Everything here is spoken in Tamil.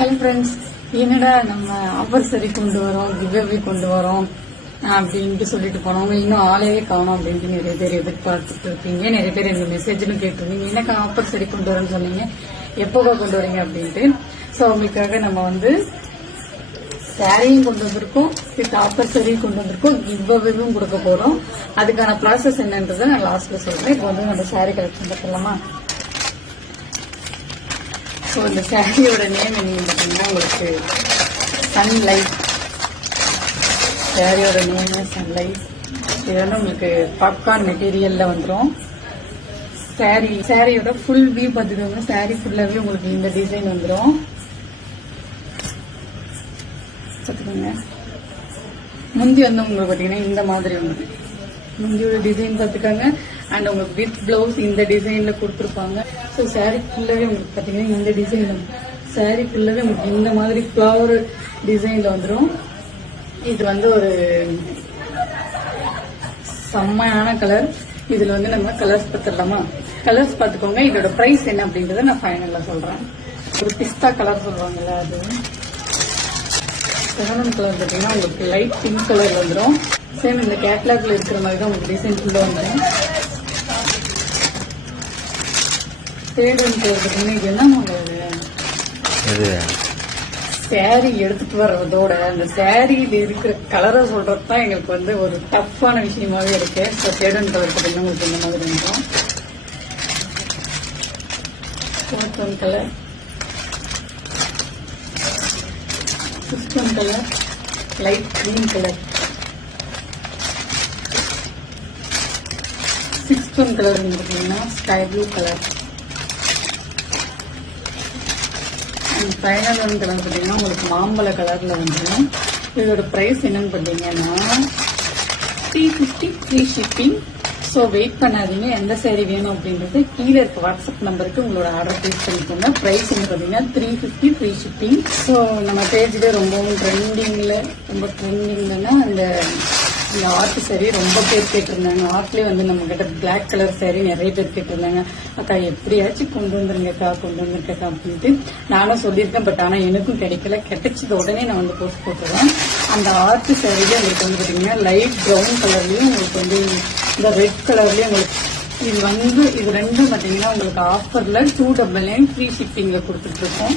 ஹலோ ஃப்ரெண்ட்ஸ், என்னடா நம்ம ஆஃபர் சரி கொண்டு வரோம், கிவ்அவே கொண்டு வரோம் அப்படின்ட்டு சொல்லிட்டு போனவங்க இன்னும் ஆளையே காணும் அப்படின்ட்டு நிறைய பேர் எதிர்பார்த்துட்டு இருக்கீங்க. நிறைய பேர் எனக்கு மெசேஜ்னு கேட்டிருந்தீங்க, எனக்கு ஆஃபர் சரி கொண்டு வரோன்னு சொன்னீங்க, எப்போவா கொண்டு வரீங்க அப்படின்ட்டு. ஸோ அவங்களுக்காக நம்ம வந்து சாரியும் கொண்டு வந்திருக்கோம், வித் ஆஃபர் சரியும் கொண்டு வந்திருக்கோம், கிவ்அவேவும் கொடுக்க போறோம். அதுக்கான ப்ராசஸ் என்னன்றதை நான் லாஸ்ட்ல சொல்றேன். இப்போ வந்து நம்ம சாரி கலெக்ஷன் பார்க்கலாமா? ஸோ இந்த சாரியோட நேம் என்னன்னு பார்த்தீங்கன்னா உங்களுக்கு சன்லைட். சாரியோட நேம் சன்லைட். இது வந்து உங்களுக்கு பாப்கார்ன் மெட்டீரியல்ல வந்துடும். சாரியோட ஃபுல் வியூ பார்த்துக்கோங்க. சாரி ஃபுல்லாவே உங்களுக்கு இந்த டிசைன் வந்துடும். பார்த்துக்கோங்க. முந்தி வந்து உங்களுக்கு பார்த்தீங்கன்னா இந்த மாதிரி வந்து முந்தியோட டிசைன் பார்த்துக்காங்க. அண்ட் உங்களுக்கு வித் பிளவுஸ் இந்த டிசைன்ல கொடுத்துருப்பாங்க. ஸோ சாரி ஃபுல்லாவே உங்களுக்கு பார்த்தீங்கன்னா இந்த டிசைன்ல, சாரி ஃபுல்லாவே உங்களுக்கு இந்த மாதிரி ஃபிளவர் டிசைன்ல வந்துடும். இது வந்து ஒரு செம்மையான கலர். இதுல வந்து நம்ம கலர்ஸ் பார்த்துடலாமா? கலர்ஸ் பார்த்துக்கோங்க. இதோட பிரைஸ் என்ன அப்படின்றத நான் ஃபைனலா சொல்றேன். ஒரு பிஸ்தா கலர் சொல்லுவாங்கல்ல, அது செவன் கலர் பார்த்தீங்கன்னா உங்களுக்கு லைட் பிங்க் கலர்ல வந்துடும். சேம் இந்த கேட்லாக்ல இருக்கிற மாதிரி தான் உங்களுக்கு டிசைன் ஃபுல்லா வந்துடும். தேர்ட் ஒன் கலர் பார்த்தீங்கன்னா இது என்ன சாரி எடுத்துட்டு வர்றதோட அந்த சாரியில இருக்கிற கலரை சொல்றதுதான் எங்களுக்கு வந்து ஒரு டஃப்பான விஷயமாவே இருக்கு. ஸோ தேர்ட் ஒன் கலர் பார்த்தீங்கன்னா உங்களுக்கு இந்த மாதிரி வந்துடும். Fourth one colour, fifth one colour light green colour, sixth one colour பார்த்தீங்கன்னா sky blue colour, final one colour பார்த்தீங்கன்னா உங்களுக்கு மாம்பழ கலர்ல வந்துடும். இதோட பிரைஸ் என்னன்னு பார்த்தீங்கன்னா 350 ஃப்ரீ ஷிப்பிங். ஸோ வெயிட் பண்ணாதீங்க. எந்த சாரி வேணும் அப்படின்றது கீழே இருக்க வாட்ஸ்அப் நம்பருக்கு உங்களோட ஆர்டர் பிளேஸ் பண்ணிக்கோங்க. பிரைஸ் வந்து பார்த்தீங்கன்னா 350 ஃப்ரீ ஷிப்பிங். ஸோ நம்ம பேஜ்ல ரொம்பவும் ட்ரெண்டிங்லன்னா அந்த ஆர்ட் சாரி ரொம்ப பேர் கேட்டிருந்தாங்க. ஆர்ட்லேயே வந்து நம்ம கிட்ட பிளாக் கலர் சாரி நிறைய பேர் கேட்டிருந்தாங்க. அக்கா எப்படியாச்சும் கொண்டு வந்துருங்கக்கா அப்படின்ட்டு நானும் சொல்லியிருக்கேன். பட் ஆனால் எனக்கும் கிடைக்கல. கிடைச்சது உடனே நான் வந்து போஸ்ட் போட்டுருவேன். அந்த ஆர்ட் சாரியில உங்களுக்கு வந்து பார்த்தீங்கன்னா லைட் ப்ரௌன் கலர்லயும் உங்களுக்கு வந்து இந்த ரெட் கலர்லயும் உங்களுக்கு இது ரெண்டும் பார்த்தீங்கன்னா உங்களுக்கு ஆஃபர்ல 299 ஃப்ரீ ஷிப்பிங்ல கொடுத்துட்டு இருக்கோம்.